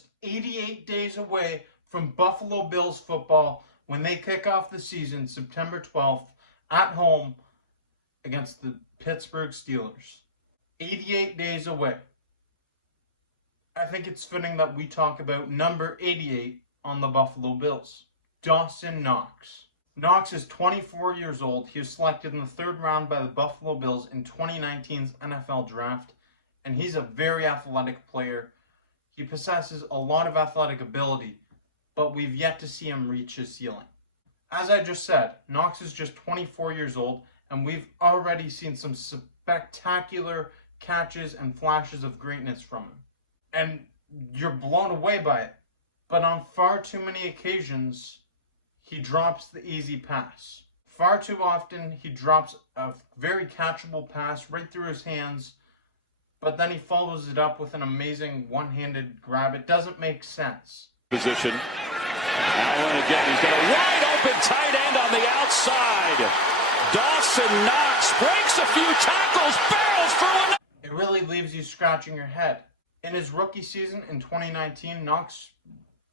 just 88 days away from Buffalo Bills football when they kick off the season September 12th at home against the Pittsburgh Steelers. 88 days away. I think it's fitting that we talk about number 88 on the Buffalo Bills, Dawson Knox. Knox is 24 years old. He was selected in the third round by the Buffalo Bills in 2019's NFL Draft, and he's a very athletic player. He possesses a lot of athletic ability, but we've yet to see him reach his ceiling. As I just said, Knox is just 24 years old, and we've already seen some spectacular catches and flashes of greatness from him. And you're blown away by it. But on far too many occasions, he drops the easy pass. Far too often, he drops a very catchable pass right through his hands, but then he follows it up with an amazing one-handed grab. It doesn't make sense. Position. Allen again. He's got a wide open tight end on the outside. Dawson Knox breaks a few tackles, barrels through another. It really leaves you scratching your head. In his rookie season in 2019, Knox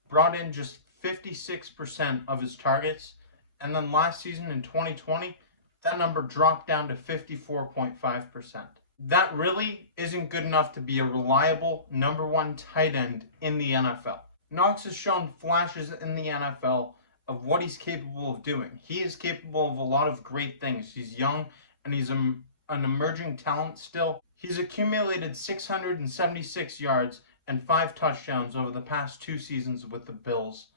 brought in just 56% of his targets, and then last season in 2020, that number dropped down to 54.5%. That really isn't good enough to be a reliable number one tight end in the NFL. Knox has shown flashes in the NFL of what he's capable of doing. He is capable of a lot of great things. He's young and he's an emerging talent still. He's accumulated 676 yards and 5 touchdowns over the past 2 seasons with the Bills.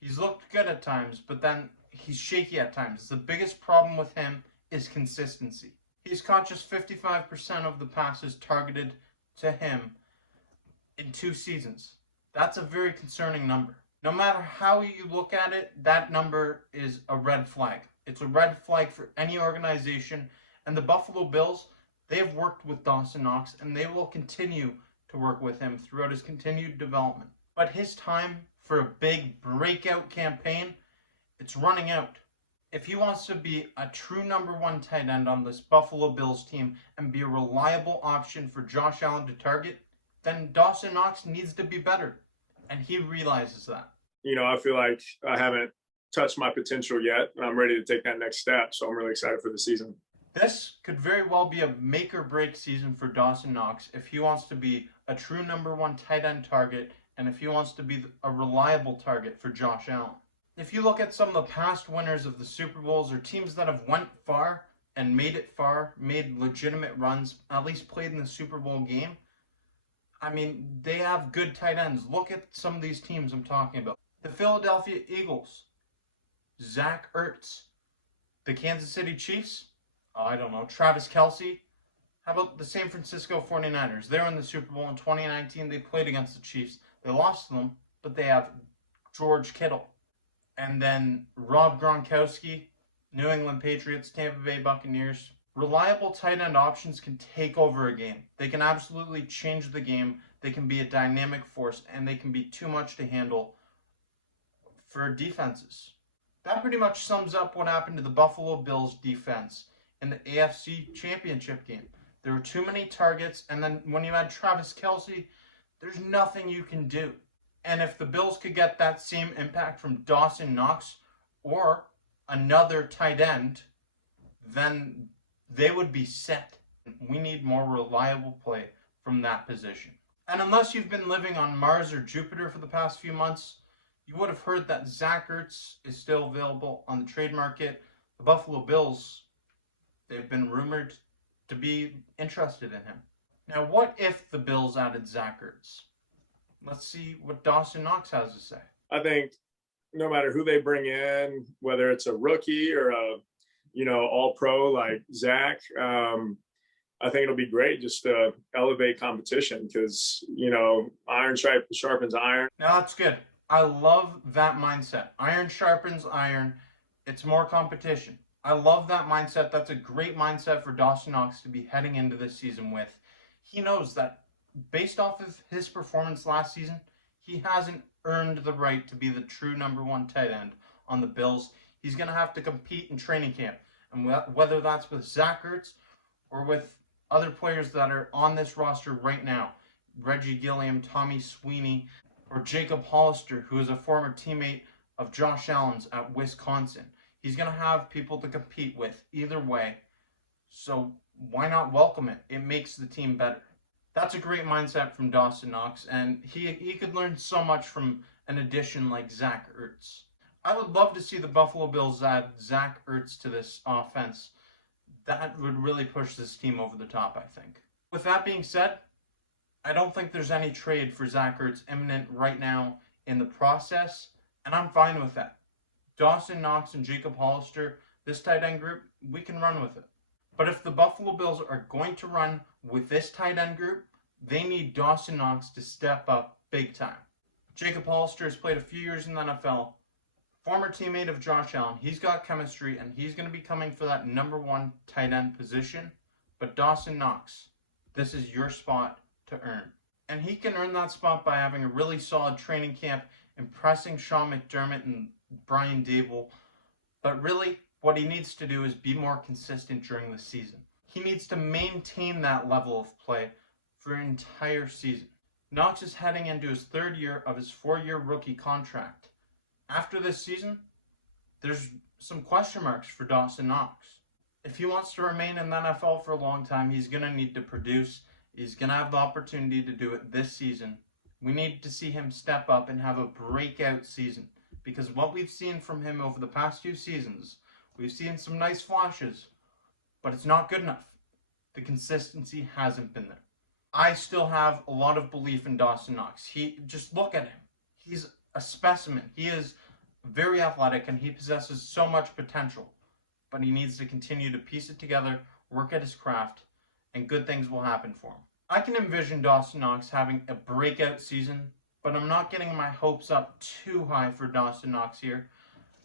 He's looked good at times, but then he's shaky at times. The biggest problem with him is consistency. He's caught just 55% of the passes targeted to him in 2 seasons. That's a very concerning number. No matter how you look at it, that number is a red flag. It's a red flag for any organization. And the Buffalo Bills, they have worked with Dawson Knox, and they will continue to work with him throughout his continued development. But his time for a big breakout campaign, it's running out. If he wants to be a true number one tight end on this Buffalo Bills team and be a reliable option for Josh Allen to target, then Dawson Knox needs to be better. And he realizes that. You know, I feel like I haven't touched my potential yet, and I'm ready to take that next step. So I'm really excited for the season. This could very well be a make or break season for Dawson Knox if he wants to be a true number one tight end target and if he wants to be a reliable target for Josh Allen. If you look at some of the past winners of the Super Bowls or teams that have went far and made it far, made legitimate runs, at least played in the Super Bowl game, I mean, they have good tight ends. Look at some of these teams I'm talking about. The Philadelphia Eagles, Zach Ertz. The Kansas City Chiefs, I don't know, Travis Kelce. How about the San Francisco 49ers? They were in the Super Bowl in 2019. They played against the Chiefs. They lost to them, but they have George Kittle. And then Rob Gronkowski, New England Patriots, Tampa Bay Buccaneers. Reliable tight end options can take over a game. They can absolutely change the game. They can be a dynamic force, and they can be too much to handle for defenses. That pretty much sums up what happened to the Buffalo Bills defense in the AFC Championship game. There were too many targets, and then when you had Travis Kelce, there's nothing you can do. And if the Bills could get that same impact from Dawson Knox or another tight end, then they would be set. We need more reliable play from that position. And unless you've been living on Mars or Jupiter for the past few months, you would have heard that Zach Ertz is still available on the trade market. The Buffalo Bills, they've been rumored to be interested in him. Now, what if the Bills added Zach Ertz? Let's see what Dawson Knox has to say. I think no matter who they bring in, whether it's a rookie or a, all-pro like Zach, I think it'll be great just to elevate competition because, iron sharpens iron. Now, that's good. I love that mindset. Iron sharpens iron. It's more competition. I love that mindset. That's a great mindset for Dawson Knox to be heading into this season with. He knows that based off of his performance last season, he hasn't earned the right to be the true number one tight end on the Bills. He's going to have to compete in training camp. And whether that's with Zach Ertz or with other players that are on this roster right now, Reggie Gilliam, Tommy Sweeney, Or Jacob Hollister, who is a former teammate of Josh Allen's at Wisconsin. He's going to have people to compete with either way. So why not welcome it? It makes the team better. That's a great mindset from Dawson Knox, and he could learn so much from an addition like Zach Ertz. I would love to see the Buffalo Bills add Zach Ertz to this offense. That would really push this team over the top, I think. With that being said, I don't think there's any trade for Zach Ertz imminent right now in the process, and I'm fine with that. Dawson Knox and Jacob Hollister, this tight end group, we can run with it. But if the Buffalo Bills are going to run with this tight end group, they need Dawson Knox to step up big time. Jacob Hollister has played a few years in the NFL, former teammate of Josh Allen. He's got chemistry, and he's going to be coming for that number one tight end position. But Dawson Knox, this is your spot to earn. And he can earn that spot by having a really solid training camp, impressing Sean McDermott and Brian Dable. But really, what he needs to do is be more consistent during the season. He needs to maintain that level of play for an entire season. Knox is heading into his third year of his 4-year rookie contract. After this season, there's some question marks for Dawson Knox. If he wants to remain in the NFL for a long time, he's going to need to produce. He's going to have the opportunity to do it this season. We need to see him step up and have a breakout season. Because what we've seen from him over the past 2 seasons, we've seen some nice flashes, but it's not good enough. The consistency hasn't been there. I still have a lot of belief in Dawson Knox. Just look at him. He's a specimen. He is very athletic and he possesses so much potential. But he needs to continue to piece it together, work at his craft, and good things will happen for him. I can envision Dawson Knox having a breakout season, but I'm not getting my hopes up too high for Dawson Knox here.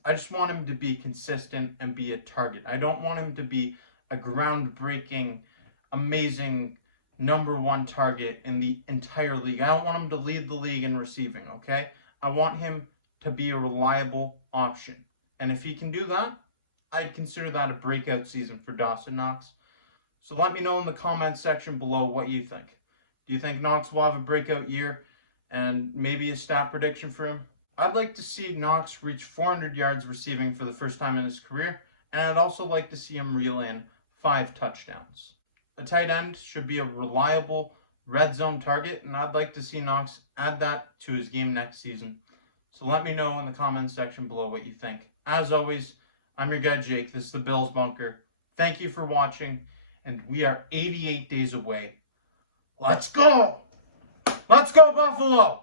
I just want him to be consistent and be a target. I don't want him to be a groundbreaking, amazing number one target in the entire league. I don't want him to lead the league in receiving, okay? I want him to be a reliable option. And if he can do that, I'd consider that a breakout season for Dawson Knox. So let me know in the comments section below what you think. Do you think Knox will have a breakout year and maybe a stat prediction for him? I'd like to see Knox reach 400 yards receiving for the first time in his career, and I'd also like to see him reel in 5 touchdowns. A tight end should be a reliable red zone target, and I'd like to see Knox add that to his game next season. So let me know in the comments section below what you think. As always, I'm your guy Jake. This is the Bills Bunker. Thank you for watching, and we are 88 days away. Let's go! Let's go, Buffalo!